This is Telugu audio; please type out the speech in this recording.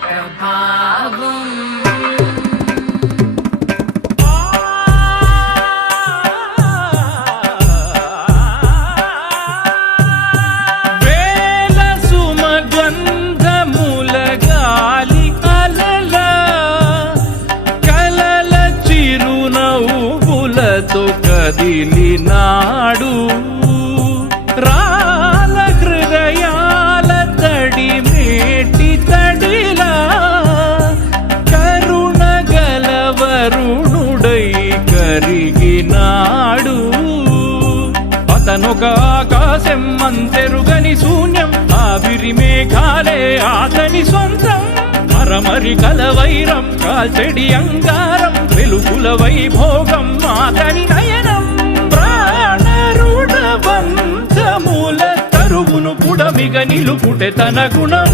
ప్రభావం వేల సుమగంధముల గాలి అలల కలల చిరునవ్వులతో కదిలినాడు రాల హృదయాల తడి మేటి తడిలా కరుణ గలవరుణుడై కరిగినాడు అతనొక ఆకాశం అంతెరుగని శూన్యం ఆవిరి మేఘాలే అతని సొంతం మరమరి కలవైరం కాల్చెడి అంగారం వెలుగుల వైభోగం అతని నయనం ప్రాణరుణ బంధముల తరువును పుడమిగ నిలుపుటె తన గుణం